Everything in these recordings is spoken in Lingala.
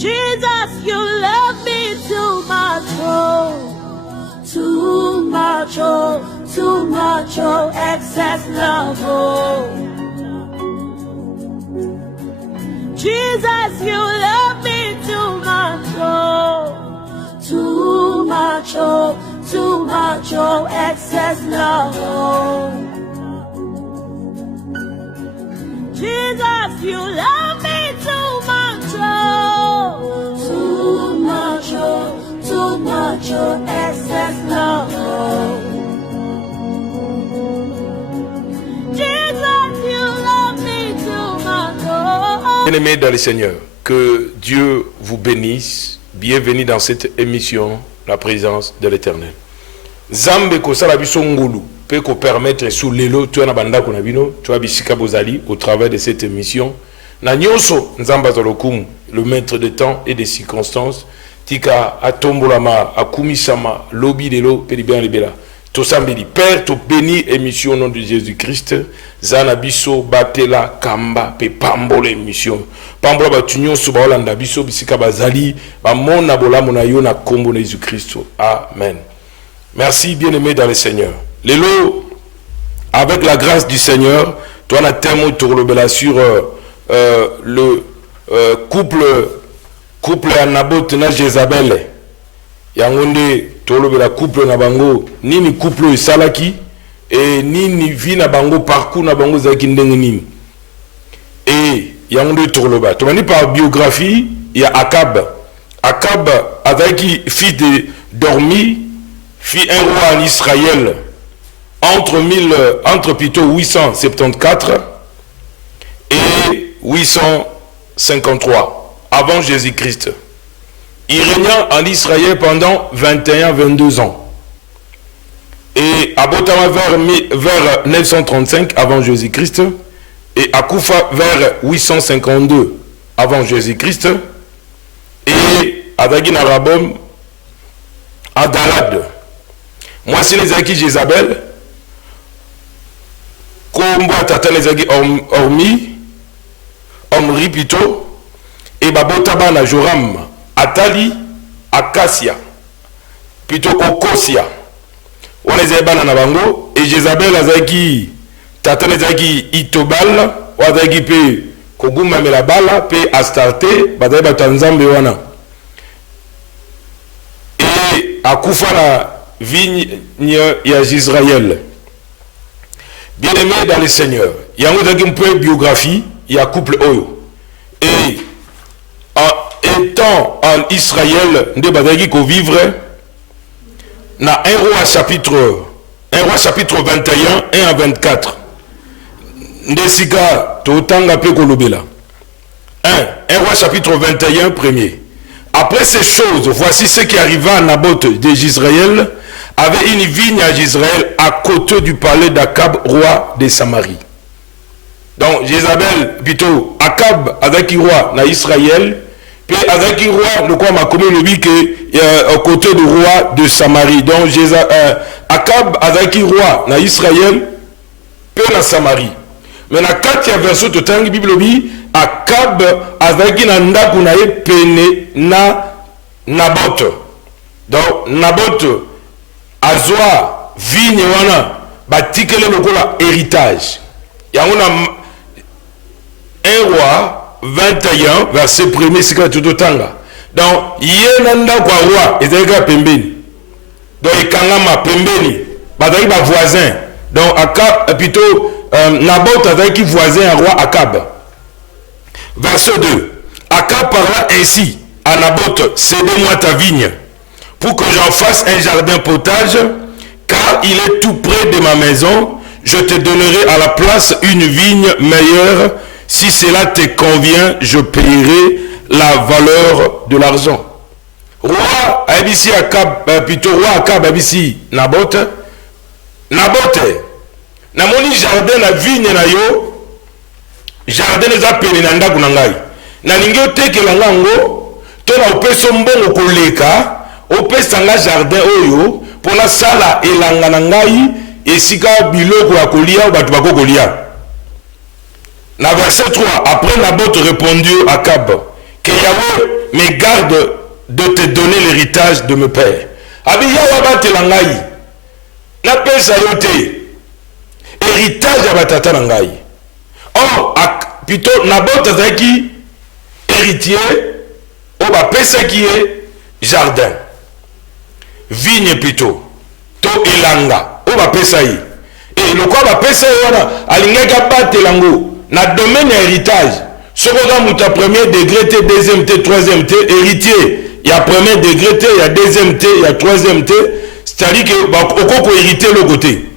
Jesus, you love me too much, oh, too much, oh, too much, oh, excess love, oh. Jesus, you love me too much, oh, too much, oh, too much, oh, excess love, oh. Jesus, you love me too much, oh, too much, oh, too much, oh, excess love, oh. Jesus, you love me too much, oh. Bien-aimés dans le Seigneur, que Dieu vous bénisse. Bienvenue dans cette émission, la présence de l'Éternel. Zambe ko sala biso ngulu pe ko permettre sous lelo tu na banda ko na bino tu abisika bozali au travers de cette émission na nyonso nzamba zalokum le maître de temps et des circonstances tika atombolama akumisama lobi lelo pe bien libela to sambeli père to béni émission au nom de Jésus-Christ zana biso batela kamba pe pambola émission pambola batunyo so ba olanda biso bisika bazali ba mona bolamu na yo na kombo na Jésus-Christ. Amen. Merci, bien-aimé dans le Seigneur. Lélo, avec la grâce du Seigneur, toi, on a terminé sur le couple Naboth na Jézabel. Yangonde, le couple Nabango, ni couple Salaki, et ni vie Nabango, parcours Nabango Zakindengini. Et Yangonde Tourloba. Tu m'as dit par biographie, il y a Akab. Akab, avec fils de Dormi, fit un roi en Israël entre plutôt 874 et 853 avant Jésus-Christ. Il régna en Israël pendant 21-22 ans. Et à Botama vers 935 avant Jésus-Christ et à Koufa vers 852 avant Jésus-Christ et à Daginarabom à Dalad. Moi, c'est les acquis Jézabel, Kombo Tata les acquis Omri plutôt, et Babotaba na Joram, Atali, Acacia, plutôt Okosia. On les a na Nabango, et Jézabel les acquis Tata les acquis Itobal, ou les acquis P. Koguma Melabala, P. Astarte, Badaba Tanzambe wana. Et à Koufana, vigne ya Israël. Bien-aimé dans le Seigneur, il y a une biographie, il y a couple Oyo. Et étant en Israël, nous devons vivre dans 1 roi chapitre 21, 1 à 24. Ndesika, totanga pe kolobela. 1 roi chapitre 21, premier. Après ces choses, voici ce qui arriva à Naboth d'Israël, avait une vigne à Israël à côté du palais d'Akab, roi de Samarie. Donc, Jézabel, plutôt, Akab, avec le roi na Israël, puis avec le roi, le quoi m'a commis le bique à côté du roi de Samarie. Donc, Akab, avec le roi na Israël, puis na Samarie. Mais dans 4 verset de la Bible, Akab, avec un ndakunaye pene na Naboth. Donc, Naboth, azwa vigne wana batikele lokola héritage. Yangona 1 roi 21 verset 1er sika tutotanga. Donc yenanda kwa roi ezeka pembeni. Donc ekangama pembeni bazali ba voisin. Donc Akab plutôt Naboth avec voisin à roi Akab. Verset 2. Akab parla ainsi à Naboth, cédez-moi ta vigne pour que j'en fasse un jardin potage, car il est tout près de ma maison. Je te donnerai à la place une vigne meilleure. Si cela te convient, je paierai la valeur de l'argent. Roi Abissi Akab, plutôt roi Akab Abissi Naboth. Naboth, namoni jardin na vigne na yo, jardin les appelés na ndaku na ngai. Na ningi otekela ngango, to na opeso mbongo koleka. Opesanga jardin oyo pour la sala elanga na ngai esika biloko ya kolia ou batu bako kolia. Na verset 3, après Naboth répondit à Akab que Yahweh me garde de te donner l'héritage de mes pères. Abi yawa batela ngai. Na pesa yote. Héritage ya batata na ngai. Or, plutôt Naboth azaki héritier, o ba pesa qui est jardin. Vigne plutôt. To elanga. O ba pesa yi. Et le quoi ba pesa yi wana alingaka batelango na domaine héritage. Secondaire muta premier degré, T, deuxième T, troisième T, héritier. Il y a premier degré T, il y a deuxième T, il y a troisième T. C'est-à-dire que on peut hériter le côté.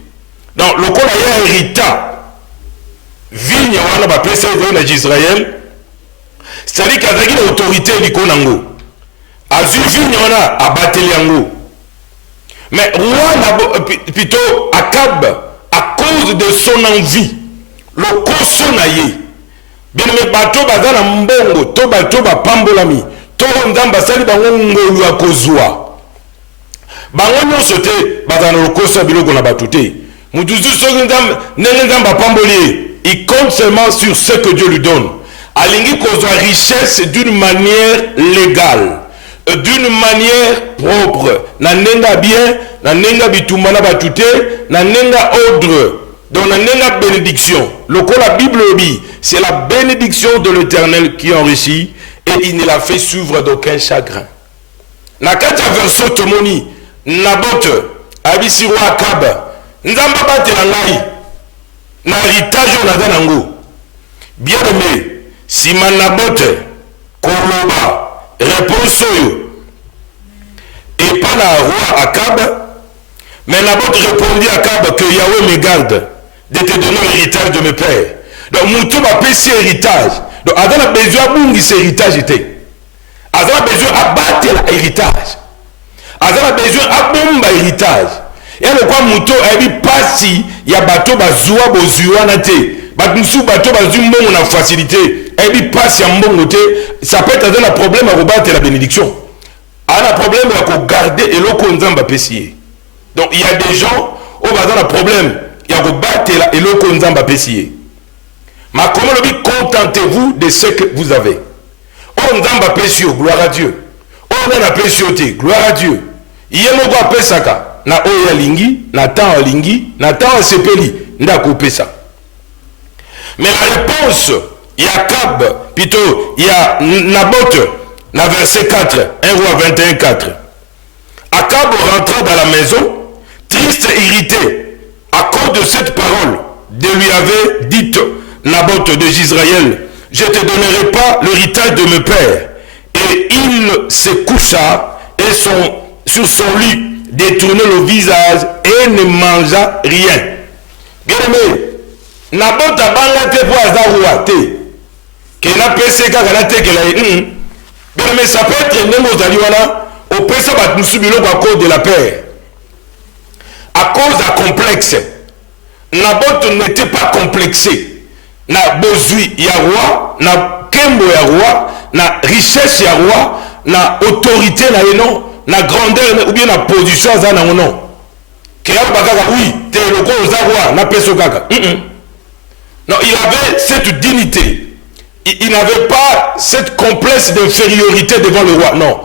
Donc le quoi il y a héritage. Vigne wana ba pesa yi d'Israël. C'est-à-dire qu'il y a une autorité likonango. Azu vigne wana abateli yango. Mais roi plutôt Akab, à cause de son envie, le kosonaye. Bien mais bato bazana mbongo, to bato ba pambolami, to ndamba sali bango ngolu akozwa. Bango nyonso te bazana le koso biloko na batute. Mutuzu soki ndamba pamboli, il compte seulement sur ce que Dieu lui donne. Alingi kozwa richesse d'une manière légale. D'une manière propre, na nenga bien, na nenga bitumana batute, na nenga ordre, donc na nenga bénédiction. Le quoi la Bible dit, c'est la bénédiction de l'Éternel qui enrichit et il ne la fait suivre d'aucun chagrin. Na kata verso tomoni, Naboth, abisi roi Akab, nzamba batela ngai, na héritage na zanango. Bien aimé, si ma Naboth, koloba, réponse et pas la roi Akab, mais Naboth répondit à Akab que Yahweh me garde de te donner l'héritage de mes pères. Donc Moutou m'a payé héritage. Donc Adam a besoin de cet héritage. Adam a besoin de battre l'héritage. Adam a besoin de bomber l'héritage. Et le quoi Moutou a dit pas si il y a bateau bazoua bozoua nate. Batou bateau bazumbo on a facilité. Et dit pas si en bon côté, ça peut être un problème à rebattre la bénédiction. Un problème à garder et l'eau qu'on zamba pessier. Donc il y a des gens où on a un problème, il y a rebattre et l'eau qu'on zamba pessier. Mais comment le dit, contentez-vous de ce que vous avez. On zamba pessier, gloire à Dieu. On a pessier, gloire à Dieu. Il y a un gars pesaka, na oya lingi, na tan lingi, na tan sepeli, nda coupé ça. Mais la réponse, il y a Akab, plutôt, il y a Naboth, dans verset 4, 1 roi 21, 4. Akab rentra dans la maison, triste et irrité, à cause de cette parole, de lui avait dit Naboth de Israël, je ne te donnerai pas l'héritage de mes pères. Et il se coucha et sur son lit détourna le visage et ne mangea rien. Bien aimé, Naboth a bangaté pour Azaroua, que na pese kaka na tekela bien mais ça peut être même aux aliwana au pesa batmusubilo à cause de la paix, à cause d'un complexe. Naboth n'était pas complexé na bozui ya roi, na kembo ya roi, na richesse ya roi, na autorité na non, na grandeur ou bien na position za na non. Que ya bakaka oui, te loko za roi na peso kaka. Non, il avait cette dignité. Il n'avait pas cette complexe d'infériorité devant le roi. Non.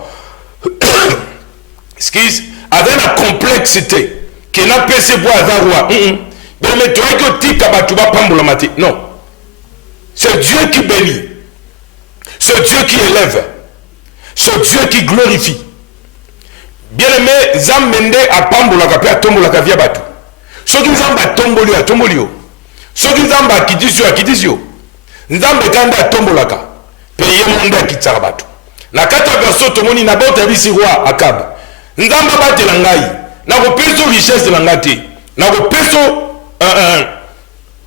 Excuse. Avec la complexité. Qu'il n'a pas ce bois à roi. Mais tu vois que tu vas pas la matin. Non. C'est Dieu qui bénit. C'est Dieu qui élève. C'est Dieu qui glorifie. Bien aimé, Zambende a pambola kapé a tombola kavia batu. Ce qui zamba tomboli a tombolio. Ce qui zamba kitisio a kitisio. Nzambe kanda tombolaka peye monde kitaka batu na kata verso tomoni na bota bisi roi Akab nzamba batela ngai na ko peso richesse na ngati na ko peso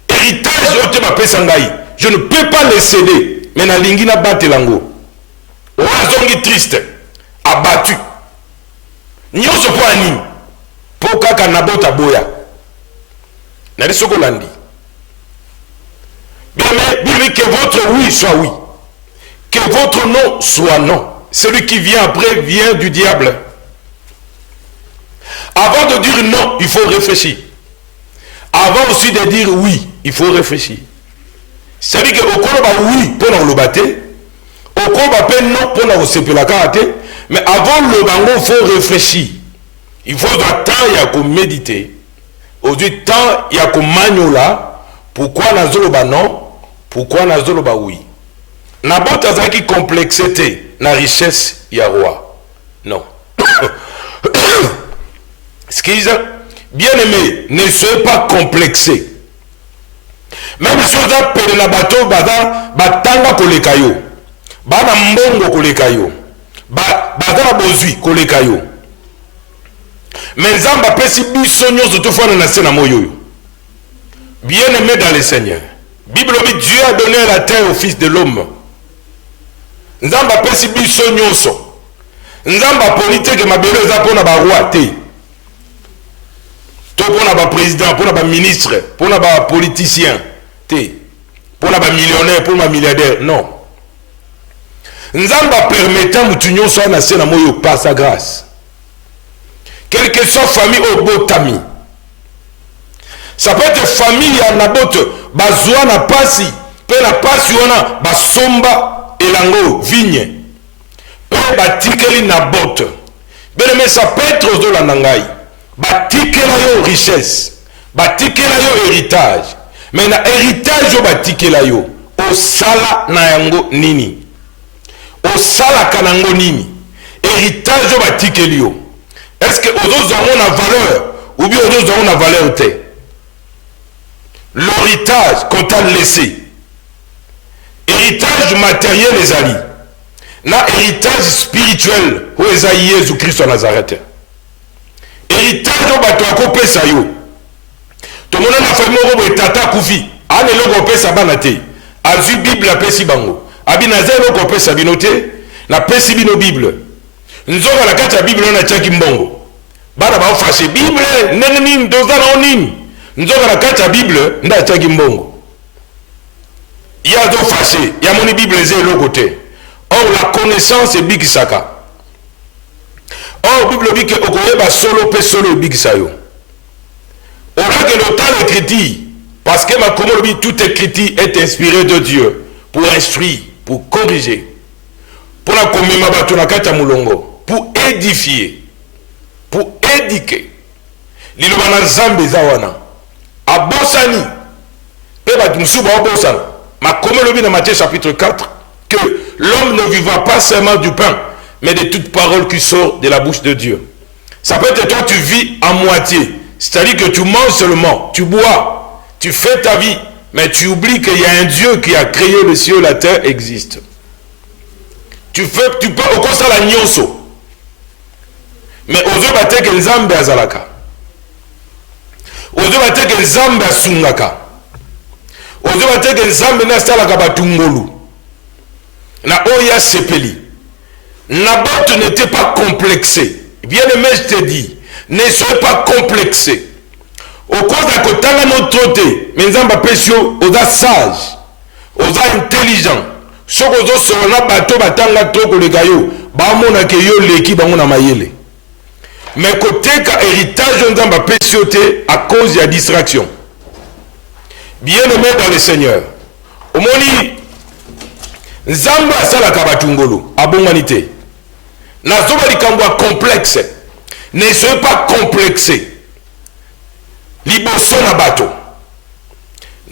héritage yote ba pesa ngai je ne peux pas le céder mais na lingi na batela ngo razongi triste abattu nyoso po ani po kaka na bota boya na risoko landi. Bien, que votre oui soit oui. Que votre non soit non. Celui qui vient après vient du diable. Avant de dire non, il faut réfléchir. Avant aussi de dire oui, il faut réfléchir. C'est-à-dire que au oui, pour nous le battre, okoba pe non pour na sepela kate, mais avant le bango faut réfléchir. Il faut le temps il y a qu'on méditer. Aujourd'hui temps il y a qu'on maniola. Pourquoi na zoloba non? Pourquoi na zoloba oui? Na bota zaki complexité na richesse ya roi. Non. Excuse, bien aimé, ne soyez pas complexé. Même si vous avez na bateau batanga koleka yo. Bana mbongo koleka yo. Baza bozui koleka yo. Mais Nzamba pesi biso nyonso tofana na sena moyo. Bien aimé dans le Seigneur. Bible dit Dieu a donné la terre au fils de l'homme. Nzamba pesi biso nyonso. Nzamba politique mabelo za pona ba roi te. To pona ba président, pona ba ministre, pona ba politicien te. Pona ba millionnaire, pona ba milliardaire, non. Nzamba permettant mutu nyonso na sena moyo par sa grâce. Quelle que soit famille au botami. Ça peut être famille à nabote, bazwa na pasi, pe na pasi wana basomba elango vigne. Pe batikeli na bote. Bien mais ça peut être de la nangai. Batikela yo richesse, batikela yo héritage. Mais na héritage yo batikela yo, o sala na yango nini. O sala kanango nini. Héritage yo batikeli yo. Est-ce que aux autres ont une valeur ou bien aux autres ont une valeur? L'héritage qu'on t'a laissé, héritage matériel les alliés, na héritage spirituel où les alliés Jésus Christ en Nazareth. Héritage au bateau à couper ça yo. Tout le monde a fait moro et tata koufi. Ane lo couper ça banate. Azu Bible la pesi bango. Abinaze lo couper ça binote. La pesi bino Bible. Nzoka la kati ya Bible on a chaki mbongo. Bana ba fâché Bible neni ndozana onini. Nzoka la kati ya Bible nda chaki mbongo. Ya do fâché, ya moni Bible zé lo côté. Or la connaissance est big saka. Or Bible dit que okoyeba solo pe solo big sayo. On a que le temps écrit parce que ma commune tout écrit est inspiré de Dieu pour instruire, pour corriger. Pour la commune ma kata mulongo, pour édifier, pour éduquer. L'ilobana zambe zawana. A Bosani, peba musuba Bosani. Ma commune dans Matthieu chapitre 4 que l'homme ne vivra pas seulement du pain, mais de toute parole qui sort de la bouche de Dieu. Ça peut être toi tu vis à moitié, c'est-à-dire que tu manges seulement, tu bois, tu fais ta vie, mais tu oublies qu'il y a un Dieu qui a créé le ciel et la terre existe. Tu peux au constat la nyonso. Mais aux yeux batte que Nzambe azalaka. Aux yeux batte que Nzambe asungaka. Aux yeux batte que Nzambe nasalaka batungolu. Na oya sepeli. Naboth n'était pas complexé. Bien aimé, je te dis, ne soyez pas complexé. Au cause d'un côté, notre côté, mais Nzamba pesio, aux sages, aux intelligents. Ce que vous sur la bateau, batanga trop le gaillot, bamona ke yo leki bamona mayele. Mais côté ka héritage Nzamba pesio te à cause de la distraction. Bien aimé dans le Seigneur. Au moni, Nzamba asala kabatungolo, abonganité. Nazoba likambwa complexe. Ne soyez pas complexé. Liboso na bato.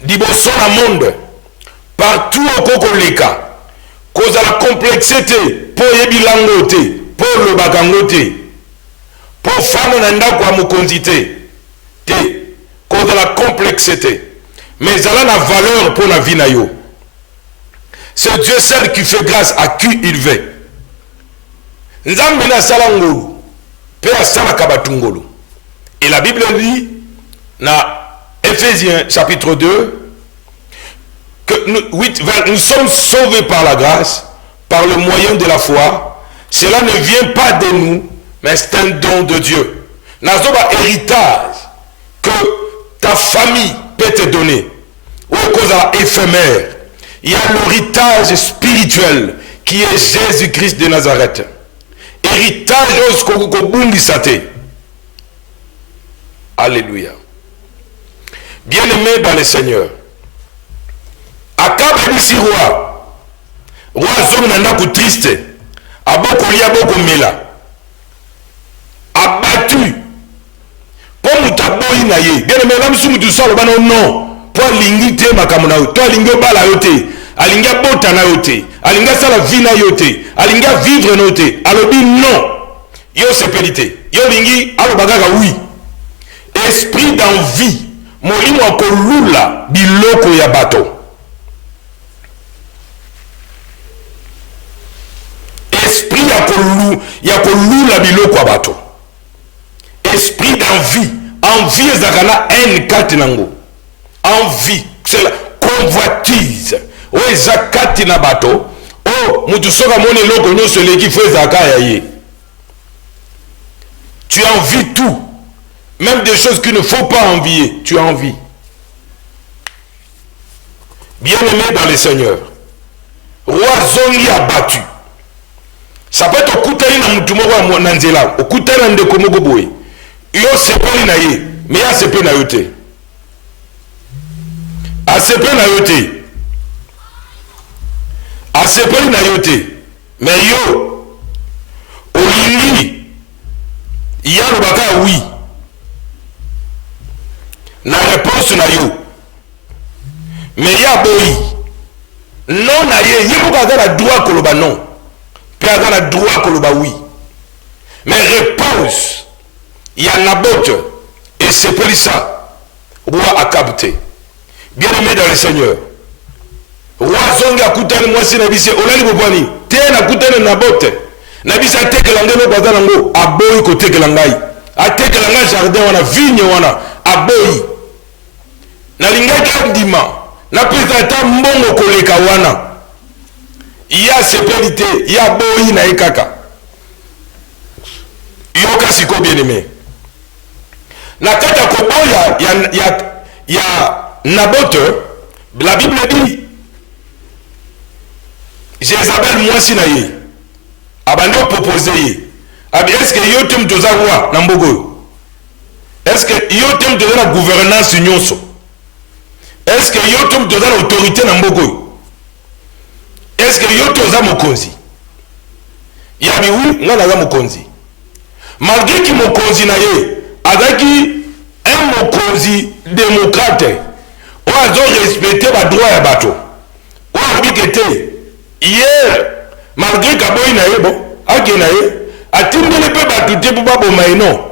Liboso na monde. Partout au kokoleka. Cause la complexité. Pour yebilango te. Pour le bagango te. Pour femme nanda kwa mukonzite. Te. Cause la complexité. Mais elle a la valeur pour la vie na yo. C'est Dieu seul qui fait grâce à qui il veut. Nzambe na salangolu. Pe asala kabatungolu. Et la Bible dit, dans Éphésiens chapitre 2, que nous sommes sauvés par la grâce, par le moyen de la foi. Cela ne vient pas de nous, mais c'est un don de Dieu. Nazoba héritage que ta famille peut te donner, ou cause éphémère. Il y a l'héritage spirituel qui est Jésus-Christ de Nazareth. Héritage au Alléluia. Bien-aimé dans le Seigneur. Akab ici roi. roi azongi na ndako triste, abokolia abokomela, abattu mpo moto aboyi na ye. Bien aimé, la mosusu moto so aloba na non mpo alingi te makambo na yo, to alingi obala yo te, alingi abota na yo te, alingi asala vie na yo te, alingi avivre na yo te, alobi non, yo sepeli te, yo lingi aloba kaka oui. Esprit d'envie, molimo akolula biloko ya bato. Esprit ya kolula biloko ya bato. Esprit d'envie, envie ezakana haine kati nango. Envie, c'est la convoitise. O ezakati na bato, o mutu soka mone loko nyonso leki fo ezaka ya ye. Tu envies tout. Même des choses qu'il ne faut pas envier, tu as envie. Bien-aimé dans le Seigneur, roi zongi abattu. Ça peut être au kutani na mutumoko wa mwananzela, au kutani na ndeko moko boye. Yo sepeli na ye, mais ya sepe na yote. A sepe na yote. A sepeli na yote. Mais yo, olingi, ya lobaka oui. Na réponse na yo, mais ya boyi non na ye yebo ka na droit koloba non, puis na droit koloba oui, mais réponse ya Naboth et c'est pour ça roi a capté. Bien aimé dans le Seigneur, roi zonga kutani mwasi na bise olali bopani te na kutani Naboth na bise atekela ngelo baza nango aboyi ko tekela ngai, atekela ngai jardin wana vigne wana aboyi. Na lingaki ndima na pesa mbongo koleka wana ya sepelite ya boyi na ekaka yoka siko bien aimé na kata koboya ya Naboth. La Bible dit Jézabel mwasi na ye abandi proposer ye abi est-ce que yo tem toza roi na mbogo, est-ce que yo tem toza na gouvernance nyonso, est-ce que yo tem toza na autorité na mbogo, est-ce que yo toza mokonzi ya bi oui nga naza mokonzi, malgré ki mokonzi na ye azaki un mokonzi démocrate o azo respecter ba droit ya bato o abikete hier malgré kaboyi na ye bon ake na ye atindele pe bato te po baboma ye non.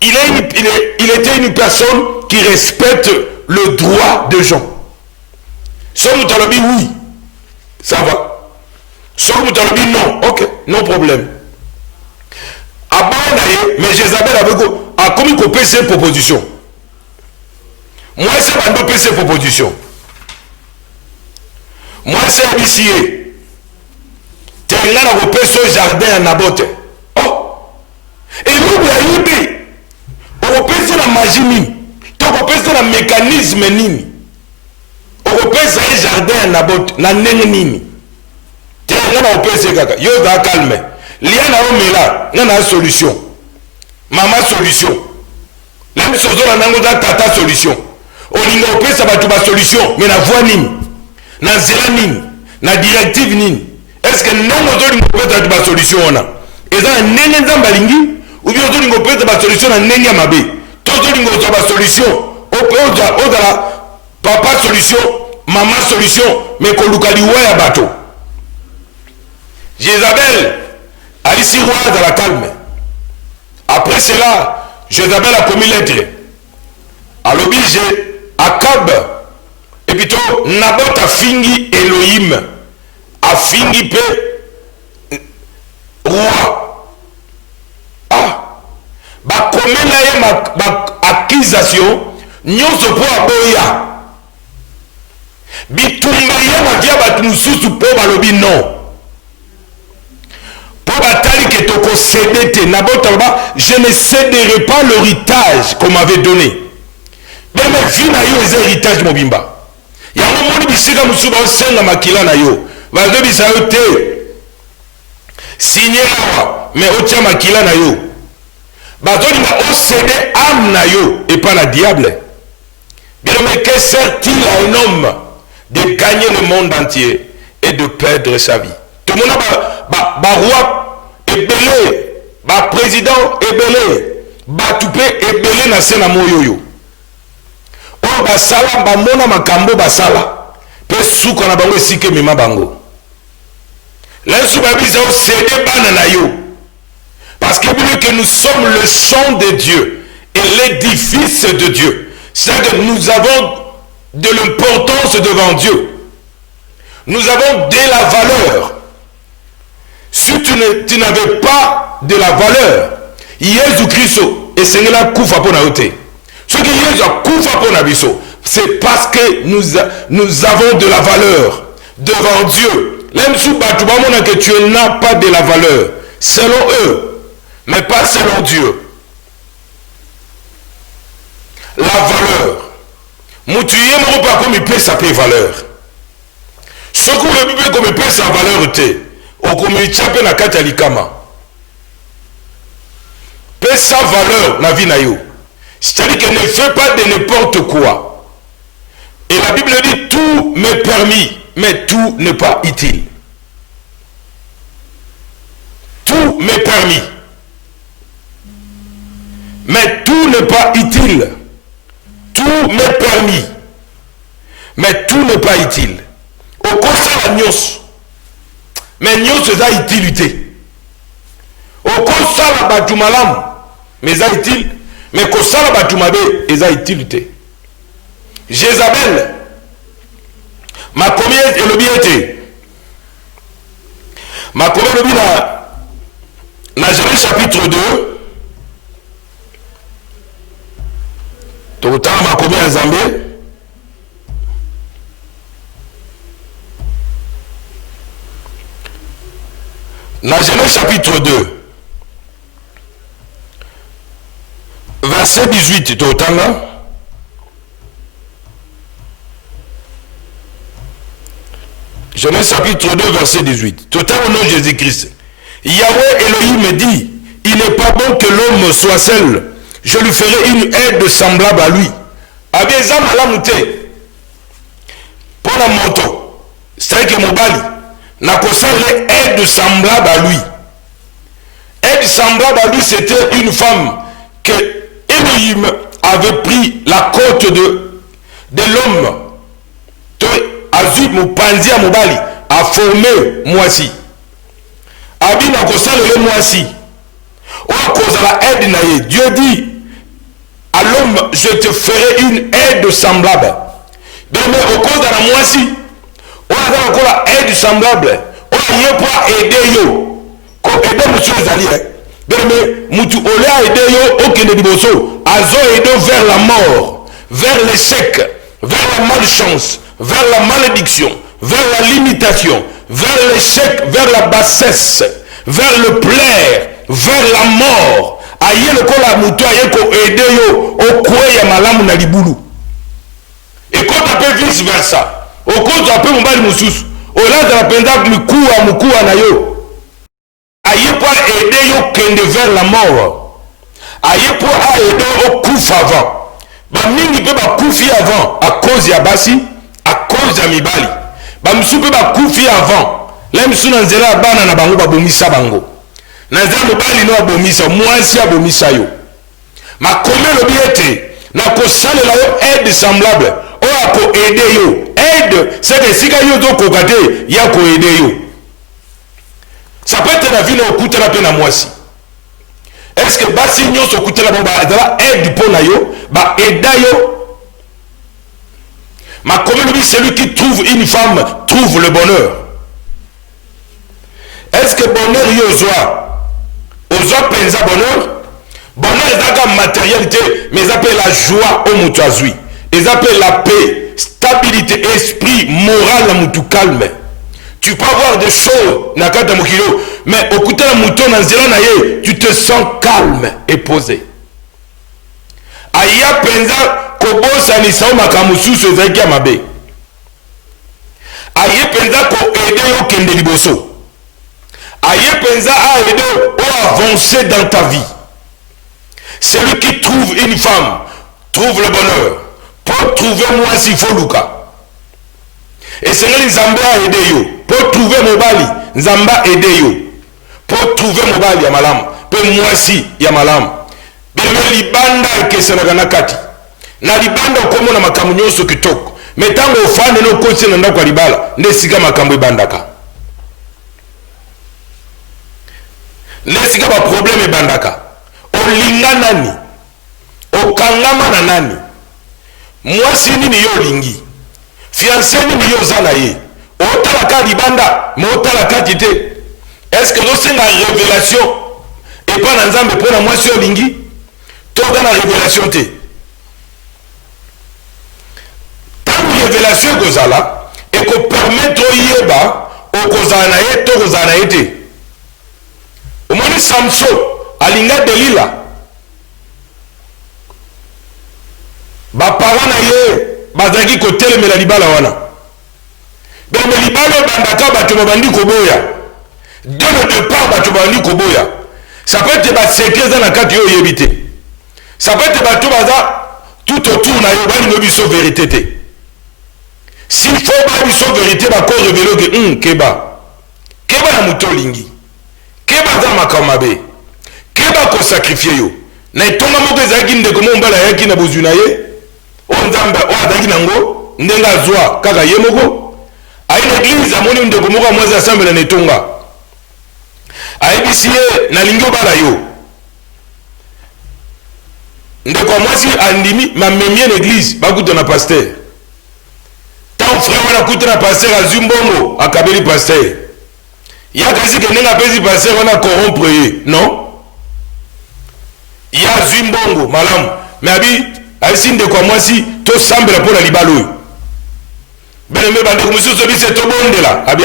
Il était une personne qui respecte le droit des gens. Son moutalobi oui, ça va. Son moutalobi non, ok, non problème. Mais Jézabel a commis qu'on peut ces propositions. Moi c'est pas de ces propositions. Moi c'est habillé. T'es là dans le jardin à Naboth. Oh, et nous il y a eu okopesa na magie nini, to okopesa na mécanisme nini, okopesa e jardin ya Naboth na ndenge nini te nga na opesa kaka yo za calme lia na omela nga na solution mama solution la misozo na nango za tata solution olinga opesa bato ba solution mais na voie nini, na zela nini, na directive nini, est-ce que nango zo linga opesa bato ba solution ona eza ndenge nzamba lingi ou bien on a une solution à Nenya Mabe. Tout le monde a une solution. On a papa solution, maman solution, mais qu'on a un bateau. Jézabel a ici roi dans la calme. Après cela, Jézabel a commis l'être. À l'oblige, Akab, et plutôt Naboth a fini Elohim, a fini peu roi. Bakomela ye ma accusation nyonso po aboya bitumba ye matia batu mususu po balobi non po batali ke toko céder te Naboth je ne céderai pas l'héritage qu'on m'avait donné. Bien mais vie na yo eza héritage mobimba yango moni bisika mususu baosenga makila na yo bazobisa yo te signé awa mais otia makila na yo bazoni na océdé âme na yo et pas la diable. Bien mais que sert-il à un homme de gagner le monde entier et de perdre sa vie. Tout le monde a roi ebele, président ebele, toupé ebele na sena moyoyo. O basala mona makambo basala. Pe souka na bango esike mema bango. Là sous babisa o cédé banana yo. Parce que nous sommes le champ de Dieu et l'édifice de Dieu. C'est-à-dire que nous avons de l'importance devant Dieu. Nous avons de la valeur. Si tu n'avais pas de la valeur, Jésus-Christ et Seigneur Koufa Ponaote. Ce qui Jésus Koufa Ponabiso, c'est parce que nous avons de la valeur devant Dieu. Même si que tu n'as pas de la valeur, selon eux, mais pas selon Dieu. La valeur. Moutouye mon pas comme il peut sa valeur. Ce qu'on veut comme il peut sa valeur était. Au comme il tchape na katalikama. Peut sa valeur na vie na yo. C'est-à-dire qu'elle ne fait pas de n'importe quoi. Et la Bible dit tout m'est permis, mais tout n'est pas utile. Tout m'est permis. Mais tout n'est pas utile. Tout m'est permis. Mais tout n'est pas utile. Au conseil la nyos. Mais nyos c'est la utilité. Au conseil la batumalam. Mais ça utile. Mais conseil la batumabe c'est la utilité. Jézabel. Ma première et le bien était. Ma première le bien dans Genèse chapitre 2. Tout le temps, ma combien Zambé. Dans Genèse chapitre 2, verset 18, tout le temps là. Genèse chapitre 2, verset 18. Tout le temps au nom de Jésus-Christ. Yahweh Elohim me dit, il n'est pas bon que l'homme soit seul. Je lui ferai une aide semblable à lui. Abézam à la montée. Pour la moto. C'est-à-dire que mon bali n'a qu'au une aide semblable à lui. Aide semblable à lui, c'était une femme que Elohim avait pris la côte de l'homme. Azut Moupanzi à Mobali a formé Moisi. Abi n'a qu'au le Moisi. À cause de la aide naïe, Dieu dit à l'homme, je te ferai une aide semblable. Mais au cause de la moisi, on a encore la aide semblable. On a pour aider yo. Comme aider monsieur Zali. Mais Moutou Olé a aidé yo au Kende Diboso. Azo aidé vers la mort, vers l'échec, vers la malchance, vers la malédiction, vers la limitation, vers l'échec, vers la bassesse, vers le plaire, vers la mort. Aye le kola muto aye ko aider yo au kwe ya malamu na libulu. Et quand tu peux vice versa, au cause tu peux mbali mususu, au là de la penda mukua na yo. Aye pour aider yo kende vers la mort. Aye pour aider au kouf avant. Ba mingi pe ba koufi avant à cause ya basi, à cause ya mibali. Ba msu pe ba koufi avant. Là msu na nzela bana na bango ba bomisa bango. Nazar mobali no abomisa mwasi abomisa yo. Ma kome lo biete na ko sale la yo aide semblable. O ako aider yo. Aide c'est que si ka yo to kokate ya ko aider yo. Ça peut être la vie na okuta la pena mwasi. Est-ce que basi nyoso okuta la ba dala aide pour na yo ba aida yo. Ma kome lo bi celui qui trouve une femme trouve le bonheur. Est-ce que bonheur yo zoa aux autres pensa bonheur, bonheur est la matérialité, mais ils appellent la joie au moutouazoui. Ils appellent la paix, stabilité, esprit, moral, la moutou calme. Tu peux avoir des choses, nakata mokilo, mais au côté de la mouton, tu te sens calme et posé. Aya pensa kobo sanisa o makamusu so zaki amabe. Aya pensa ko aider yo kende liboso. Aïe pensa a aidé à avancer dans ta vie. Celui qui trouve une femme trouve le bonheur. Pour trouver moi s'il faut Lucas. esengeli nzambe aide yo pour trouver mobali, nzambe aide yo pour trouver mobali ya malamu pe mwasi ya malamu. Bino libanda ekesenaka na kati na libanda okomona makambo nyonso kitoko, me ntango ofande na okoti na ndako ya libala nde esika makambo ebandaka, nde esika baprobleme ebandaka. Olinga nani? Okangama na nani? Mwasi nini yo olingi? Fiancé nini yo oza na ye? Otalaka libanda me otala kati te. Est-ce que osenga révélation epa na nzambe mpo na mwasi yo olingi? Toza na révélation te. Tango révélation ekozala ekopermettre oyeba okozala na ye to okozala na ye te. Omoni Samson alinga Delila, bapara na ye bazalaki kotelemela libala wana. Beme libala ebandaka bato babandi koboya, de le départ bato babandi koboya. Ça peut être basekre eza na kati yo oyebi te, ça peut être bato baza tout autour na yo balingo biso vérité te. S'il faut ba biso vérité bako révélo ke keba na moto olingi, keba aza makambo mabe, keba kosakrifie yo na etonga moko ezalaki ndeko mo mbala ayaki na bozwi na ye oyo nzambe oyo azalaki nango ndenge azwa kaka ye moko ayi na eglise amoni ndeko moko amwasi asambela na etonga ayebisi ye nalingi obala yo. Ndeko amwasi andimi mamemie na eglise bakuta na paster, tant frère wana kuta na paster azwi mbongo akabeli paster yakasi ke ndenge apesi paster wana corrompre ye non. Ya zwi mbongo malamu me abi ayesi ndeko amwasi tosambela mpo na libala oyo. Beneme bandeko mosusu bise tobondela abi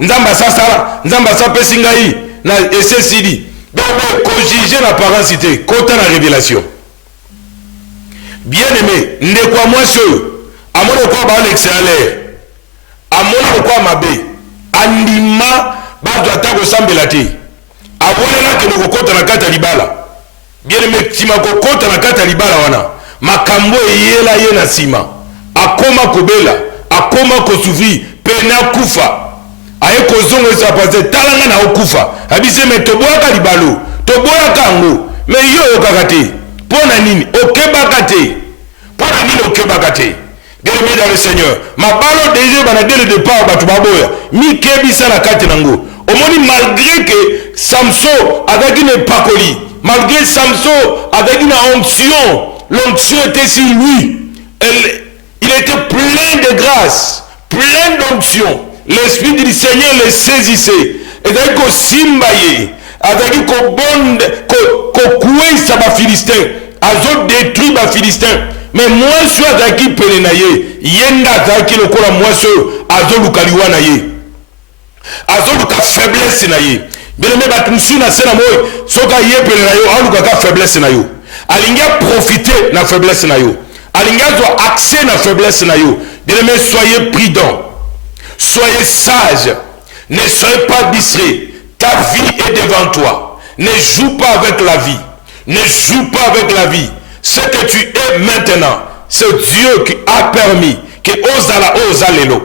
nzambe asasala, nzambe asapesi ngai na esesidi. Donc kojuge na parence te, kota na révélation. Bien aimé, ndeko amwasi oyo amoni okwa baana excellent, amoni okwa mabe, andima bato ata kosambela te, abonelaki nokokota na kati ya libala. Bien aimé, tima kokota na kati ya libala wana makambo eyela ye na nsima, akoma kobela, akoma kosufri pe na kufa. Aye kozongo esa pase talanga na okufa abise me toboyaka libalo toboyaka yango me yo yokaka te mpo na nini okebaka te, mpo na nini okebaka te. Bien-aimé dans le Seigneur, mabalo déjà bana dès le départ bato baboya mikebisa na kati nango. Omoni malgré que Samson avec une pakoli, malgré Samson avec une onction, l'onction était sur lui, il était plein de grâce, plein d'onction. L'esprit du Seigneur le saisissait. Et d'ailleurs ko simbaye, avec ko bonde, ko koueisa ba Philistin, azo détruit ba Philistin. Mais moi je suis azaki pelenaye, yenda azaki lokola moi so azo lukaliwa na ye. Azo luka faiblesse na ye. Bien-aimé batumsu na sena moy, soka ye pelenayo aluka ka faiblesse na yo. Alinga profiter na faiblesse na yo. Alinga zo accès na faiblesse na yo. Bien-aimé, soyez prudents. Soyez sages, ne soyez pas distraits. Ta vie est devant toi. Ne joue pas avec la vie. Ne joue pas avec la vie. Ce que tu es maintenant, c'est Dieu qui a permis que Ozala Ozalelo.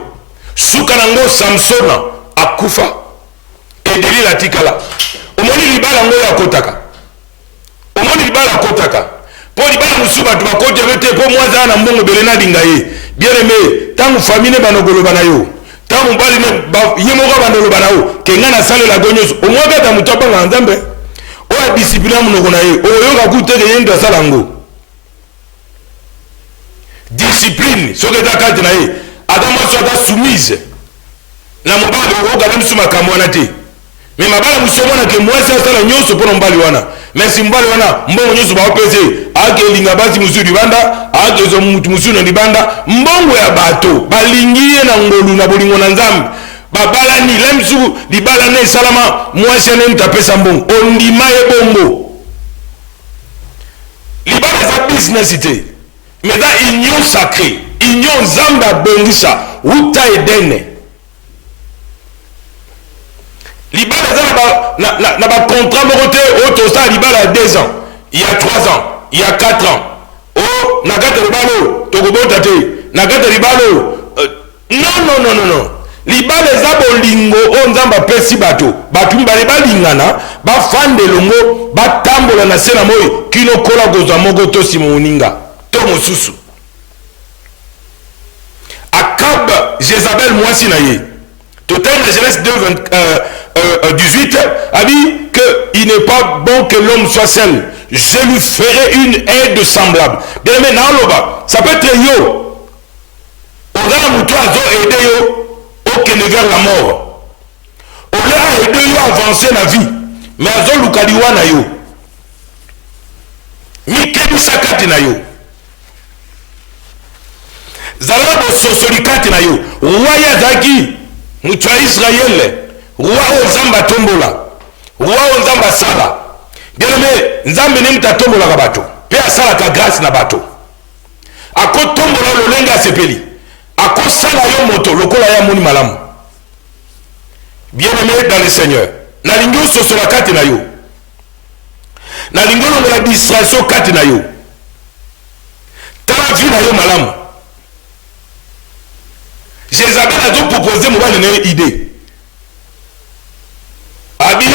Soukanango Samsona akufa. Et Delila tikala. Omoni libala ngo ya kotaka. Omoni libala kotaka. Po libala musuba tubakote vete po mwaza na mbongo belena dingaye. Bien aimé, tangu famille banogolo banayo. Tangu mbali ne yemoga bandolo banao. Kenga na sale la gonyoso. Omwaga ta mutaba nga nzambe. Oya discipline munoko na ye. Oyoka kuteke yendo salango. Discipline, ce que tu as dit, Adam soit soumise. Na mobali oga na msuma kamwana te. Mais mabala musomona ke mwasi asala nyonso pona mbali wana. Mais si mbali wana mbongo nyonso ba opese, ake linga basi musudi banda, ake zo mutu musudi ndi banda, mbongo ya bato, balingiye na ngolu na bolingo na nzambe. Babala ni lemsu libala ne salama mwasi ne mtapesa mbongo. Ondima ye bongo. Libala za business ite. Mais là, union sacrée, union zamba bengisa, uta edene. Libala na ba contrat morote auto ça libala 2 ans, il y a 3 ans, il y a 4 ans. Oh, nakata libalo, tokobota te. Nakata libalo Non. Libala eza bolingo o nzamba pesi bato mbale balingana bafande longo batambola na se na moi kino kola kozwa moko to sima moninga to mosusu. Akab Jézabel mwasi na ye total na Genèse 18 a dit qu'il n'est pas bon que l'homme soit seul, je lui ferai une aide semblable. Bien aimé naoloba ça peut être yo ozala mutu azo aider yo okende vers la mort. On a aidé yo avancer la vie, mais azo lukaliwa na yo. Mikebisa kati na yo. Zala bo sosoli kati na yo. Roi ya zaki, mutu ya Israël, roi ozamba tombola. Roi ozamba sala. Bien aimé, nzambe ni muta tombola ka bato. Pe asala ka grâce na bato. Ako tombola lolenga sepeli. Ako sala yo moto lokola ya moni malamu. Bien-aimé dans le Seigneur, na lingo sosola kati na yo, na lingo longola distraction kati na yo, tala vi na yo malamu. Jézabel a donc proposé mobali na yo idée. Abi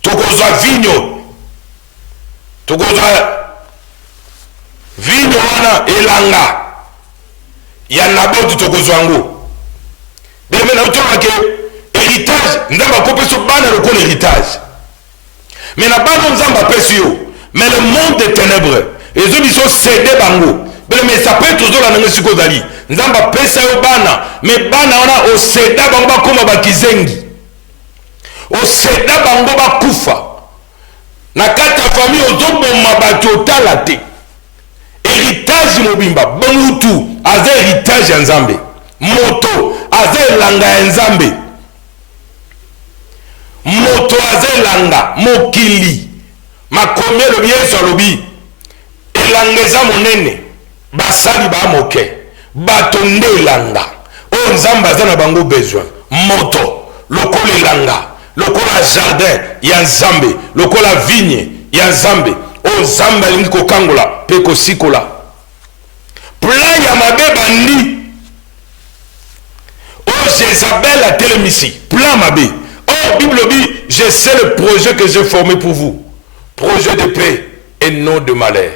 tokozwa vinyo wana elanga ya Naboti tokozwa ngo. Bien-aimé na utoka ke héritage nzamba kopeso bana lokola héritage, mais na bana nzamba pesi yo, mais le monde des ténèbres ezo biso cédé bango. Mais ça peut être toujours la nangesi kozali nzamba pesa yo bana, mais bana wana o céda bango bakoma bakizengi, o céda bango bakufa na kati ya famille ozoboma bato otala te. Héritage mobimba bongutu aza héritage ya nzambe, moto aza elanga ya nzambe, moto azelanga mokili makomi elobi Yesu alobi elanga eza monene basali ba moke bato nde elanga oyo nzambe aza na bango besoin. Moto lokola elanga, lokola jardin ya nzambe, lokola vigne ya nzambe oyo nzambe alingi kokangola mpe kosikola. Plan ya mabe bandi oyo Jézabel atelemisi, plan mabe. Or, Bible dit, je sais le projet que j'ai formé pour vous. Projet de paix et non de malheur.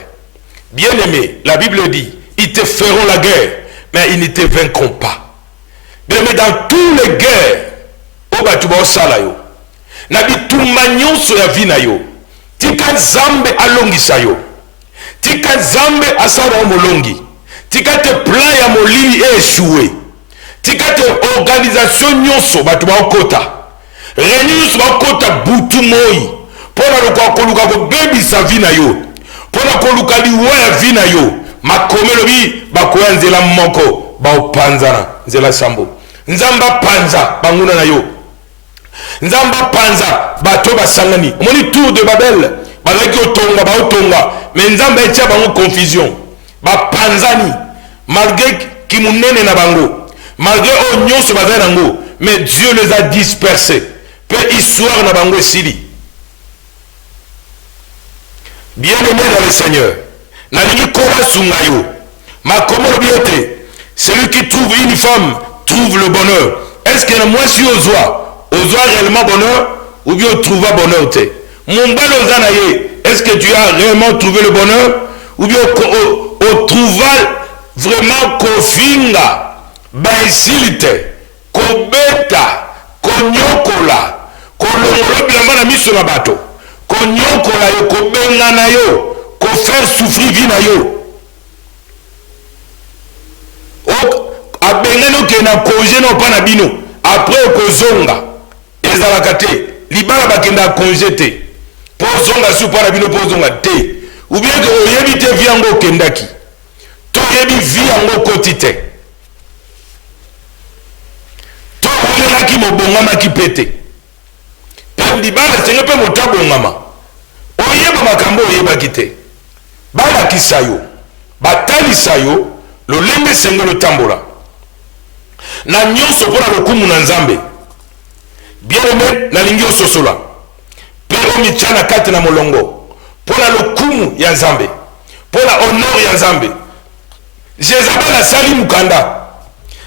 Bien-aimé, la Bible dit, ils te feront la guerre, mais ils ne te vaincront pas. Bien-aimé, dans toutes les guerres, au batuba au salayo, nabi tumanyon so ya vina yo, tika zambe alongisa yo, tika zambe asara omolongi, tika te plan ya molili échoué, tika te organisation nyonso batuba okota. Réunion bakota butu moi pona lokoluka ko baby sa vina yo pona koluka liwa ya vina yo makomelo bi bakoya nzela moko ba opanzana nzela sambo nzamba panza banguna na yo nzamba panza bato basangani moni tour de Babel balaki otonga ba otonga mais nzamba etia bango confusion ba panzani malgré kimunene na bango malgré onyoso bazana ngo mais Dieu les a dispersés. Peu histoire na bango esili. Bien-aimé dans le Seigneur, nalingi kora sungayo makomo biote, celui qui trouve une femme trouve le bonheur. Est-ce que moi si ozwa réellement bonheur ou bien trouva bonheur te? Mon balo zanaye, est-ce que tu as réellement trouvé le bonheur ou bien o trouva vraiment kofinga baisilite kobeta konyokola kolongolo bilamba na miso na bato konyokola yo kobenga na yo kofaire souffrir vie na yo abengani oke na congé na opa na bino après okozonga ezalaka te libala bakenda congé te mpo ozonga si opa na bino mpo ozonga te ou bien ke oyebi te vi yango okendaki to oyebi vi yango okoti te to olelaki mobongamaki mpe te mpe libala senge mpe moto abongama oyeba makambo oyebaki te balakisa yo batalisa yo lolenge esenge lotambola na nyonso mpona lokumu na nzambe bien-aimé nalingi ososola mpe omitya na kati na molongo mpona lokumu ya nzambe mpona honor ya nzambe Jézabel asali mukanda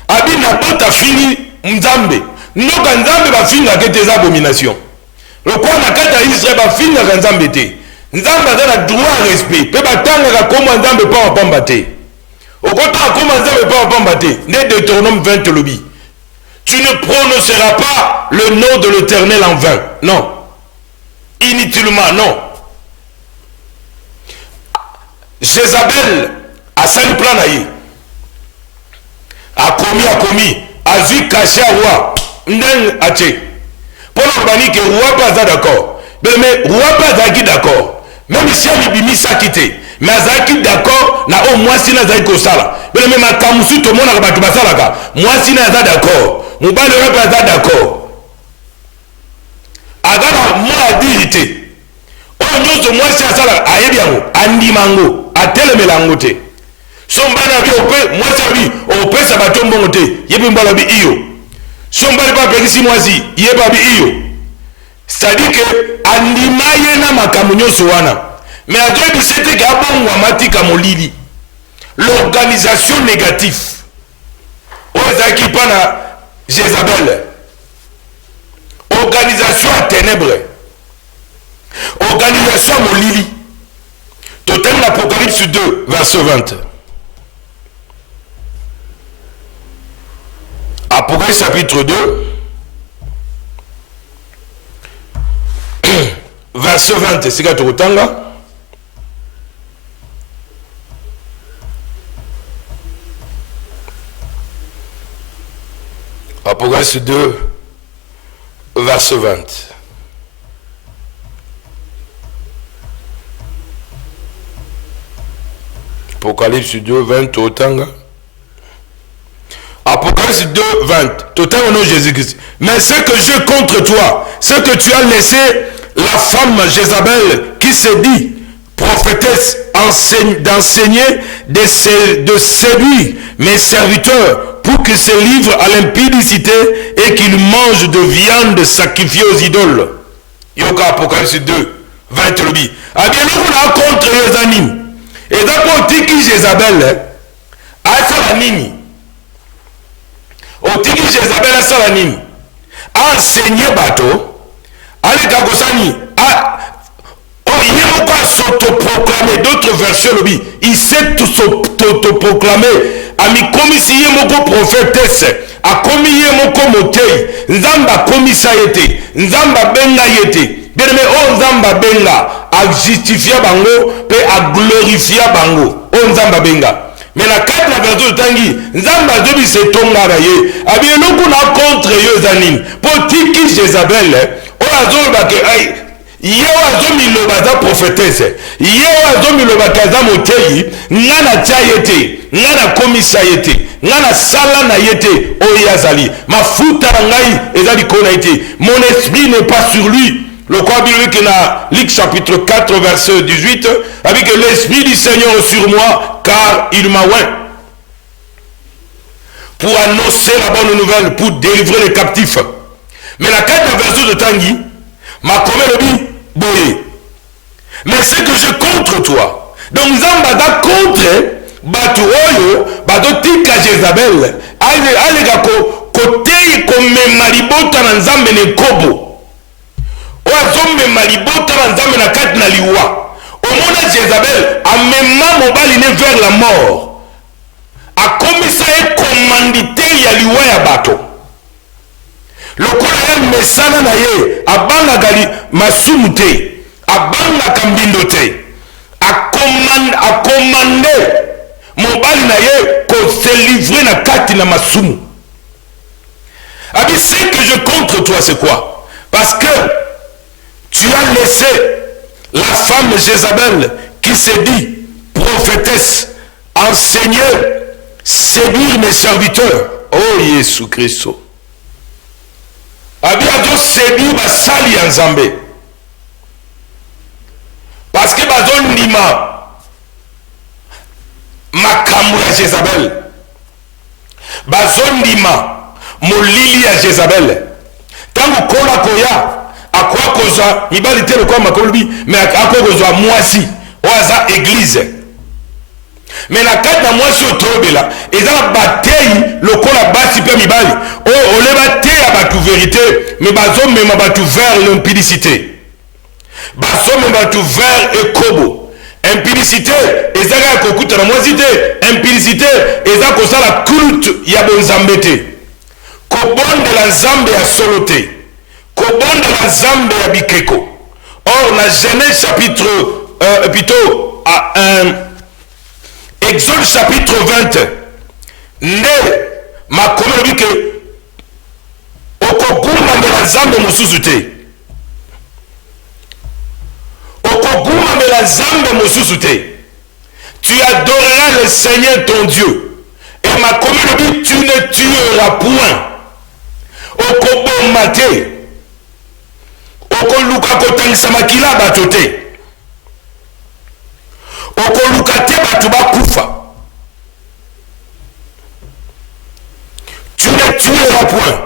abi Nabot afini nzambe noka nzambe bafingaka te eza abomination lokola na kati ya Israel bafingaka nzambe te nzambe aza na droit respect mpe batangaka kombo ya nzambe mpa mapamba te okotaka kombo ya nzambe mpa mapamba te nde Deutéronome 20 lobi tu ne prononceras pas le nom de l'Éternel en vain non inutilement non Jézabel asali plan na ye akomi azwi caché à roi ndenge atie mpona kobani ke roi mpe aza d'accord mais roi mpe azalaki d'accord même si alibimisaki te mais azalaki d'accord na oyo mwasi na azalaki kosala me makambo mosusu tomonaka bato basalaka mwasi na aza d'accord mobali oyo mpe aza d'accord aza na mwa adiri te oyo nyonso mwasi asalaka ayebi yango andima yango atelemela yango te so mbali abi mwasi abi opesa bato mbongo te yebi mbala bi iyo so mbali pa pekisi mwasi yeba bi iyo c'est-à-dire que andima ye na makambo nyonso wana mais azoyebisa te ke abongwa matika molili l'organisation négative oyo ezalaki mpa na Jézabel organisation ya ténèbre organisation ya molili totangi na Apocalypse 2 verset 20 Apocalypse chapitre 2 verset 20 sika tokotanga Apocalypse 2 verset 20 Apocalypse 2 20 tokotanga Apocalypse 2, 20. Total au nom de Jésus-Christ. Mais ce que j'ai contre toi, c'est que tu as laissé la femme Jézabel qui se dit prophétesse d'enseigner, de séduire mes serviteurs pour qu'ils se livrent à l'impudicité et qu'ils mangent de viande sacrifiée aux idoles. Yoka Apocalypse 2, 20 lubi. A bien nous on a contre les animes. Et d'abord qui Jézabel a ça la nini. Otiki Jézabel asala nini enseigner bato aleka kosani il est moko s'autoproclamer d'autres versions lobi il s'est s'autoproclamer amikomisi ye moko prophétesse akomi ye moko motei nzamba akomisa ye te nzamba benga ye te bien-aimé o nzamba benga ajustifia bango pe aglorifia bango o nzamba benga mais la carte la version tangi nzamba zobi se tonga na ye abi eloko na contre yo zanini potiki Jézabel o azoba ke ay ye azomi lo baza prophétesse ye azomi lo bakaza motei ngana tia yete ngana komisa yete ngana sala na yete o yazali mafuta ngai ezali kona yete mon esprit n'est pas sur lui. Le quoi biblique dans Luc chapitre 4 verset 18 avec l'esprit du Seigneur sur moi car il m'a oint pour annoncer la bonne nouvelle, pour délivrer les captifs. Mais la carte de verset de Tanguy m'a commis le dit boye. Mais c'est que je contre toi. Donc Zambada contre Batuoyo Badotika Jézabel Alega côté comme Maribota Nzambe ne Kobo. Oazombe malibota na nzambe na kati na liwa omona Jézabel amema mobali ne vers la mort akomisa e commandité ya liwa ya bato lokola ya mesana na ye abangaka masumu te abangaka mbindo te akomande mobali na ye kose livrer na kati na masumu abi ce que je contre toi c'est quoi parce que tu as laissé la femme Jézabel qui se dit prophétesse enseigner, séduire mes serviteurs. Oh Jésus Christ. Abiazo séduire basali en Zambé. Parce que bazon nima makamou ya Jézabel. Bazon nima molili ya Jézabel. Tango kola koya akwa kozwa mibali te lokwa makolobi mais akwa kozwa mwasi oaza église Mais la carte na moi sur tobela et dans la bataille le ko la basi pe mibali o le bataille à batu vérité mais bazo même batu vers l'impudicité bazo même batu vers ekobo impudicité ezaka kokuta na mwazité impudicité ezaka kosala culte ya bonzambete kobonde la nzambe ya solote kobonde la nzambe ya bikeko. Or la Genèse chapitre plutôt Exode chapitre 20 nde makomi lobi ke okogumamela nzambe mosusu te okogumamela nzambe mosusu te, tu adoreras le Seigneur ton Dieu et makomi lobi tu ne tueras point okoboma te okoluka kotangisa makila bato te okoluka te bato bakufa, tu ne tueras point.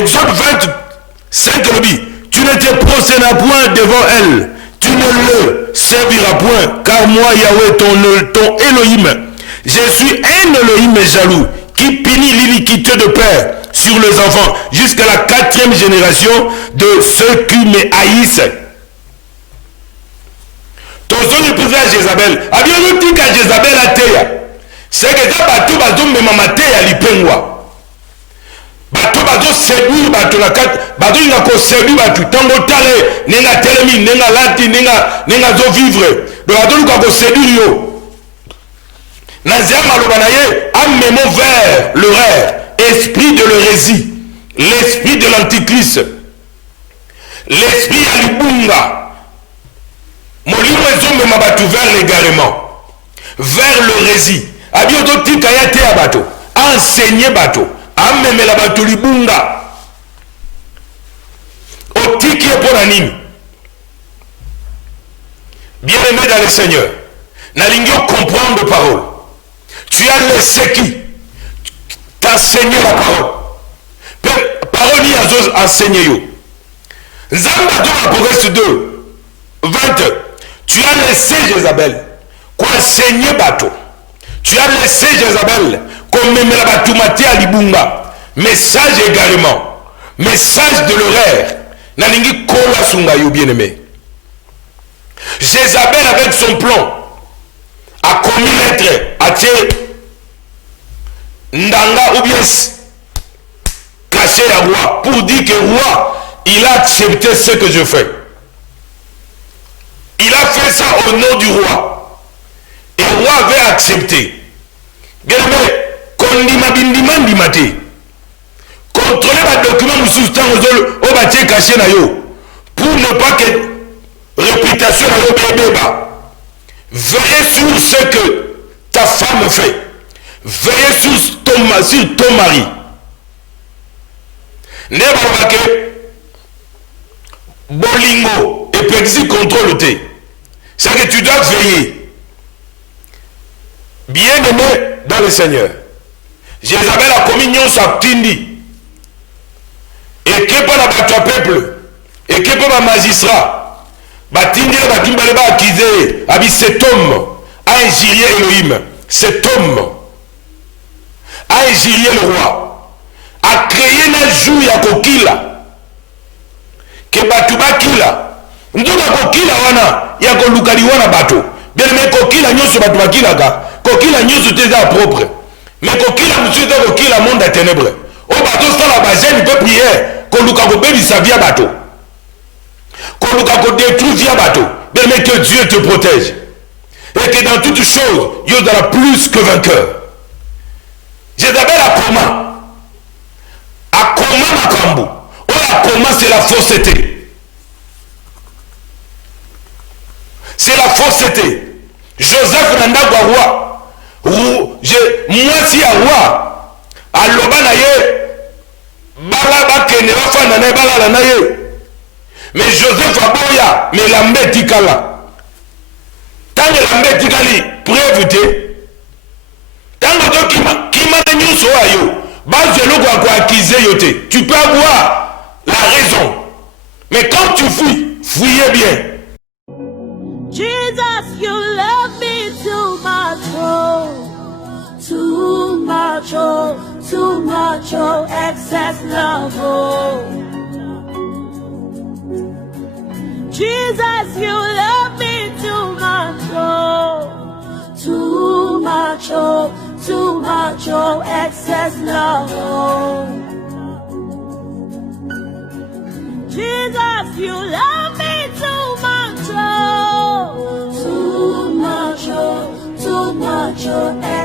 Exode 25 le dit, tu ne te prosterneras point devant elle, tu ne le serviras point, car moi Yahweh ton Elohim, je suis un Elohim jaloux qui punit l'iniquité de père sur les enfants jusqu'à la 4e génération de ceux qui me haïssent. Ton son épouse à Jézabel, a bien dit qu'à Jézabel a teya, c'est que ça bateau bateau me mamate à l'ipengwa. Bateau bateau séduit bateau la carte, bateau il a qu'au séduit bateau, tango tale, nenga telemi, nenga lati, nenga zo vivre. Le bateau il a qu'au séduit yo. Nazia malobanaye, amenez-moi vers l'horaire, esprit de l'hérésie, l'esprit de l'antichrist, l'esprit alibunga. Molimo ezombe mabatu vers l'égarement, vers l'hérésie. Abioto tikayate à bateau, enseigner bateau, amener la bateau libunga. Otiki pour anime. Bien aimé dans le Seigneur, n'alingio comprendre parole. Tu as laissé qui t'enseigner la parole. Parole ni a enseigné yo. Zamba dans Apocalypse 2, 20. Tu as laissé Jézabel enseigner bateau. Tu as laissé Jézabel comme même la batumati à libunga. Message également. Message de l'horaire. Nalingi kola sunga yo bien aimé. Jézabel avec son plan a commis l'être à Ndanga ou bien caché à roi pour dire que roi il a accepté ce que je fais. Il a fait ça au nom du roi et le roi avait accepté. Bien aimé, kondimabindimandimate contrôler les documents au bâti caché na yo pour ne pas que réputation na yo bébéba. Veillez sur ce que ta femme fait. Veillez sur ton mari. Ne pas que bolingo et pexi contrôle te. C'est que tu dois veiller. Bien aimé dans le Seigneur. Jézabel a commis nyon sa tindi. Et que pas la peuple. Et que pas la magistrat. Batindi la kimbale ba akizé. Abi cet homme a injurié Elohim. Cet homme a injurié le roi, a créé un jour ya kokila que batu bakila nduna kokila wana ya kolukali wana bato bien mais kokila nyoso batu bakila ka kokila nyoso teza propre mais kokila monsieur teza kokila monde à ténèbres o bato sala ba jeune peut prier koluka ko bebi sa via bato koluka ko détruire via bato bien mais que Dieu te protège et que dans toutes choses il y aura plus que vainqueur. Jézabel a comment? A comment Makambu? Oh, a comment c'est la fausseté. C'est la fausseté. Joseph Nandagwa roi. Moi si à roi. A l'obanaye. Balaba kene wafa nanaye balala naye. Mais Joseph Aboya. Mais l'ambé tikala. Tant que l'ambé tikali. Preuve te. Tu peux avoir la raison, mais quand tu fuis, Fouillez bien. Jesus, you love me too much, oh, too much, oh, too much, oh, excess love, oh. Jesus, you love me too much, oh, too much, oh, too much, oh, excess love, oh. Jesus, you love me too much, oh, too much, oh, too much, oh.